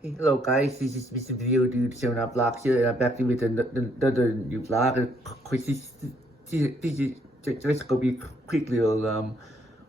Hello guys, this is Mr. Video Dude 7 Vlog here, and I'm back with another new vlog. This is just gonna be a quick little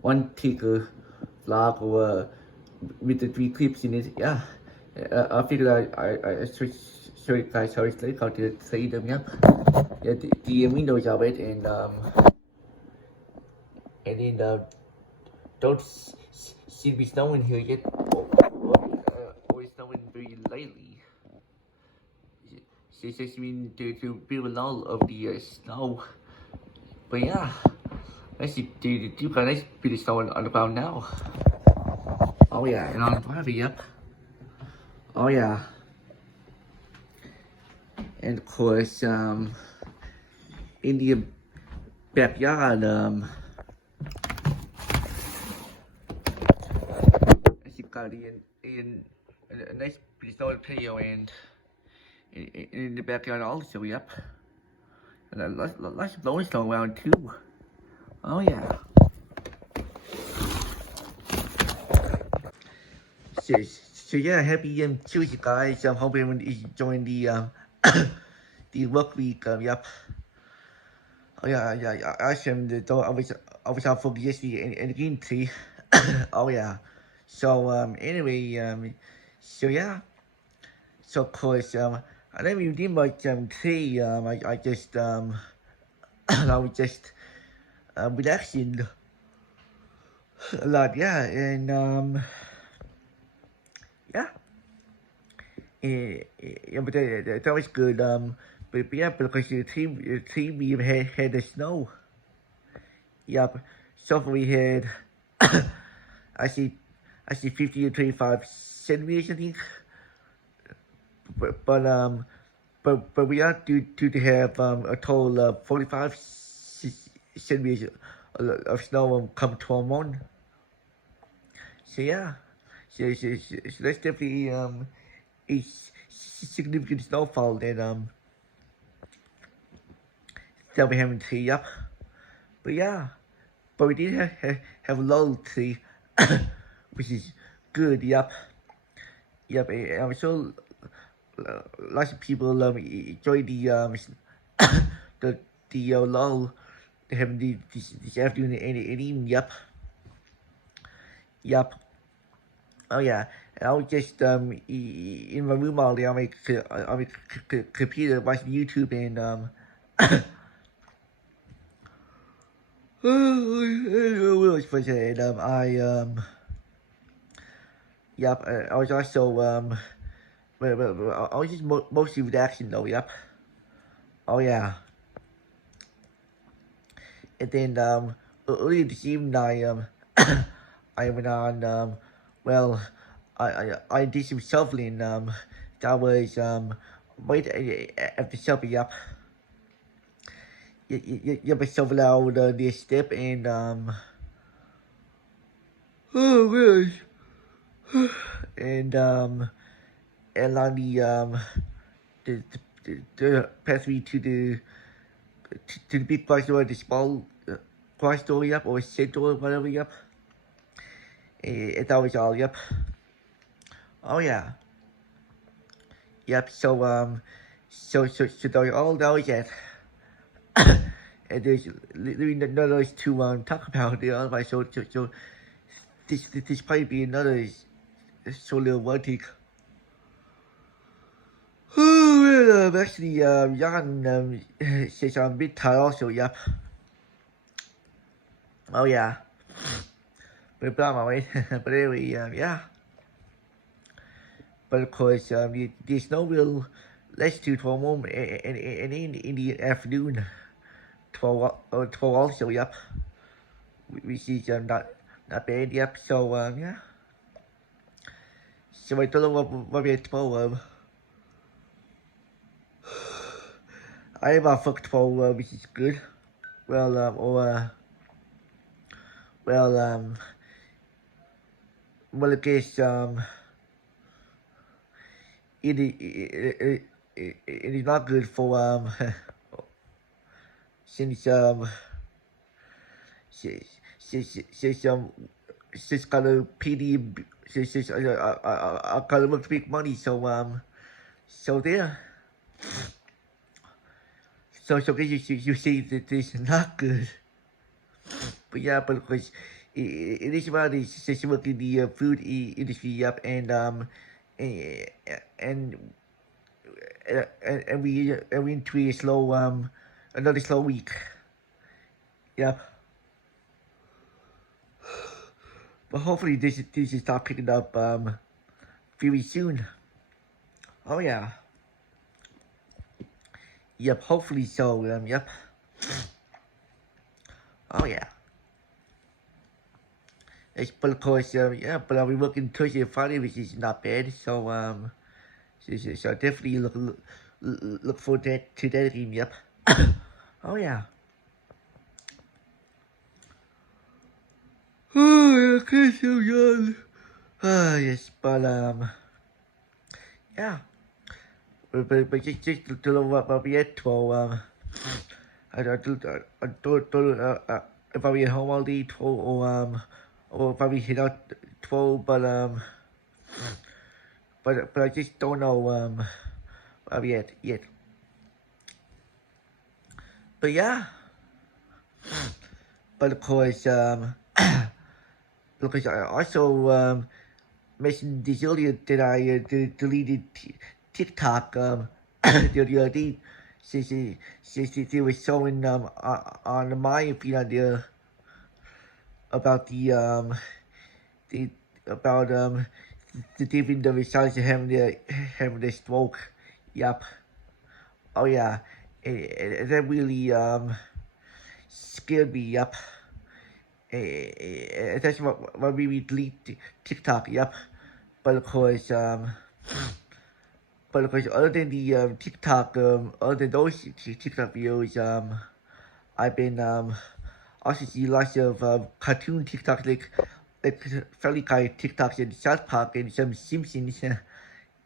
one taker vlog or with the 3 clips in it. Yeah, I figured I should show you guys how it's like how to say them. Yeah, yeah, the windows of it, and then don't see me snowing here yet. Or it's snowing very lightly. It's just been to be a lull of the snow. But yeah, let's see, do got nice bit of snow on the ground now. Oh yeah, and on the driveway, yep. Oh yeah. And of course, in the backyard, as you got in a nice bit of snow patio and in the backyard also, yep. And lots of blowing snow around too. Oh yeah. So yeah, happy Tuesday guys. Hope everyone is enjoying the the work week. Yep. Oh yeah. Awesome. I was out for yesterday and green tea. Oh yeah. So anyway so yeah. So of course I never even did much tea. I just I was just relaxing a lot. Yeah, and yeah. Yeah, but that was good. But yeah, because the team we had the snow. Yep. So far we had, I see, 50 to 25 centimeters, I think. But but um, but we are due to have a total of 45 centimeters of snow come tomorrow morning. So yeah, so that's definitely a significant snowfall that we haven't seen up. But yeah, but we did have a lull tea, which is good. Yep. I'm sure lots of people enjoy the the lull they have this afternoon and evening. Yep. Oh yeah. And I was just in my room all day on my computer watching YouTube and what was supposed to say? Yep. I was also I was just mostly relaxing though. Yep. Oh yeah. And then earlier this evening I went on well I did some shoveling that was right after shoveling. Yep. You have shovel out the step and oh gosh. And on the pathway to the big garage door, the small garage door, yep, or shed door, whatever, yep. That was all, yep. Oh yeah. Yep, so there are all those that and there's really none of those to talk about the otherwise so this probably be another solo one take. Actually, Jan says I'm a bit tired also, yep. Oh yeah. But blah, mate. But anyway, yeah. But of course, the snow will last to 12 more and in the afternoon, 12 also, yep. Which is not bad, yep. So, yeah. So I don't know what we're 12. I am for 12, which is good. Well, I guess, it is not good for, since, since, since got a PD I gotta look to make money. So there. So you see that this is not good. But yeah, but of course, it is about this since you work in the food industry, yep, and and and we into a slow another slow week, yep. But hopefully this is start picking up very soon. Oh yeah, yep. Hopefully so. Yep. Oh yeah. But of course, yeah. But I'll be working Thursday and Friday, which is not bad. So definitely look forward to that game. Yep. Oh yeah. Oh yeah, okay, so young. Ah yes, but yeah. But just to know what we at 12. I do if I be at home all day 12 or if I be hit out 12, but I just don't know yet. But yeah. But of course because I also mentioned this earlier that I deleted TikTok the other day since they were showing on my feed on there about the about the different results of having the stroke. Yep. Oh yeah. That really scared me. Yep. That's what we delete TikTok. Yep. But of course other than the TikTok, other than those TikTok videos, I've been also see lots of cartoon TikToks like Family Guy TikToks and South Park and some Simpsons.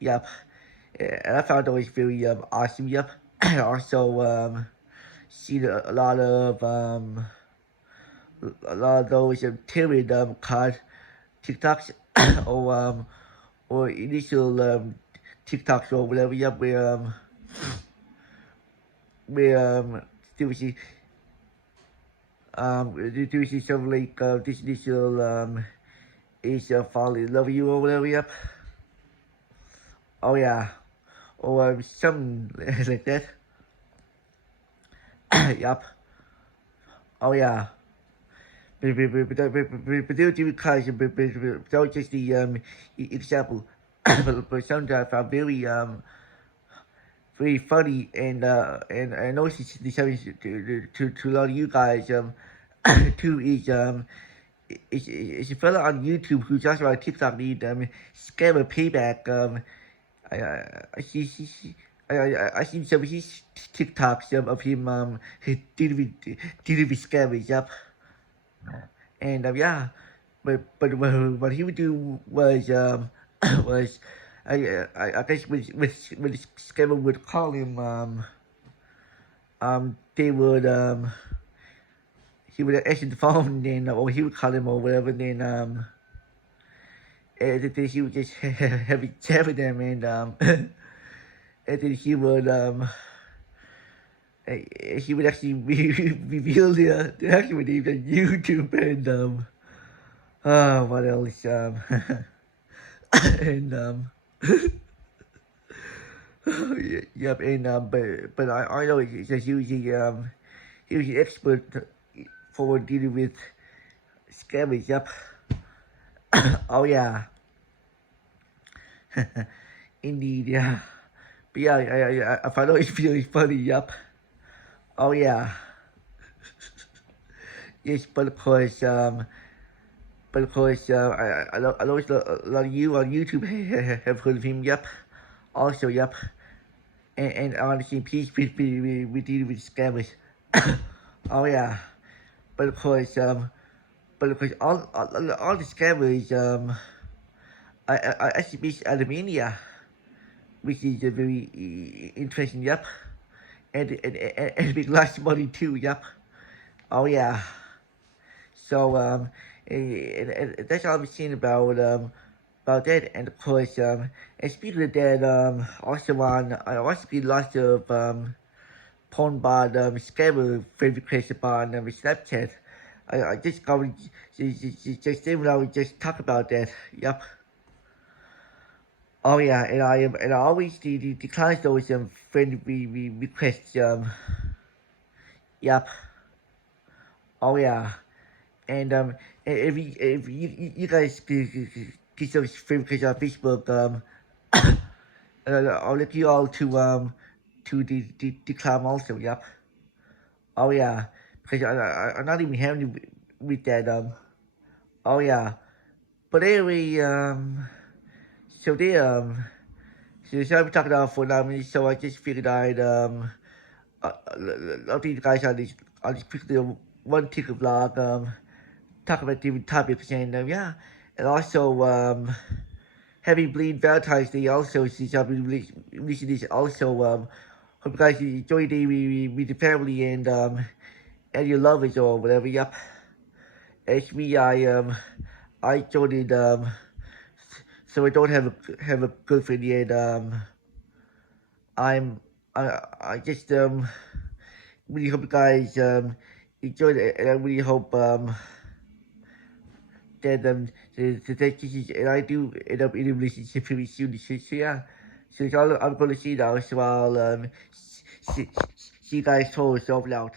Yep. And I found those very awesome. Yep. I also seen a lot of those timid card TikToks or initial TikToks or whatever. Yep. Where there was something like this initial is fall in love with you or whatever. Yep. Oh yeah. Or something like that. Yep. Oh yeah. But they'll do because that just the example. But sometimes I found very funny and I know this happens to a lot of you guys too is a fella on YouTube who's also on TikTok named Scammer Payback. I I seen some of his TikToks of him dealing with scammers. Yep. And yeah, but what he would do was was I guess when the scammer would call him they would he would answer the phone then or he would call him or whatever then he would just have a chat with them and then he would actually reveal the actual name on YouTube and what else and yep and but I know it's just usually he was an expert for dealing with scammers. Yep. Oh yeah. Indeed, yeah. But yeah, I find it really funny. Yep. Oh yeah. Yes, but of course, I know a lot of you on YouTube have heard of him. Yep. Also, yep. And honestly, please be dealing with scammers. Oh yeah. But of course, all the scammers I actually based out of India, which is a very interesting. Yep. And make lots of money too. Yep. Oh yeah. So and that's all I'm saying about about that. And of course, and speaking of that, also I also get lots of porn bar scammer friend requests on Snapchat. I just go just when I would just talk about that. Yep. Oh yeah, and I always decline those friend requests. Yep. Oh yeah. And if you guys get those friend requests on Facebook, I'll let you all to decline also. Yep. Oh yeah, because I'm not even having with that. Oh yeah, but anyway, so they so I'm talking about for now. So I just figured I'd I'll you guys on this quickly one ticket vlog talk about different topics and yeah, and also Happy Bleed Valentine's Day also since I'll be releasing this also hope you guys enjoy the with the family and your lovers or whatever. Yep. It's me. I joined it so I don't have a girlfriend yet. I'm I just really hope you guys enjoyed it, and I really hope that and I do end up in a relationship pretty soon. So yeah, so I'm gonna see now. So I'll see you guys tomorrow. So out.